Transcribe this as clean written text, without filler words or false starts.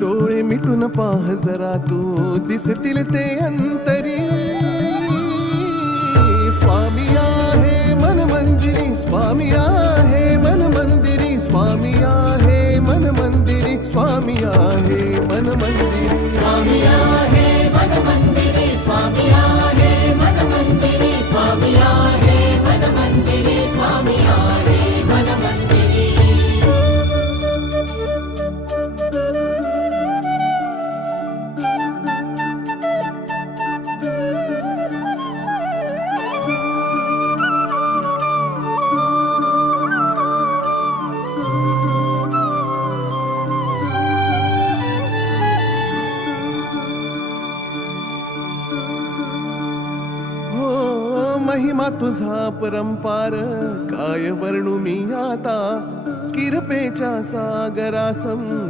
डोळे मिटून पाह जरा तू दिसतील ते अंतरी. स्वामी आहे मन मंदिरी, स्वामी आहे मन मंदिरी, स्वामी आहे मन मंदिरी, स्वामी आहे मन मंदिरी. स्वामी आहे मन मंदिरी, स्वामी आहे मन मंदिरी, स्वामी आहे मन मंदिरी, स्वामी आहे मन मंदिरी. महिमा तुझा परंपार काय वर्णू मी आता. किरपेच्या सागरा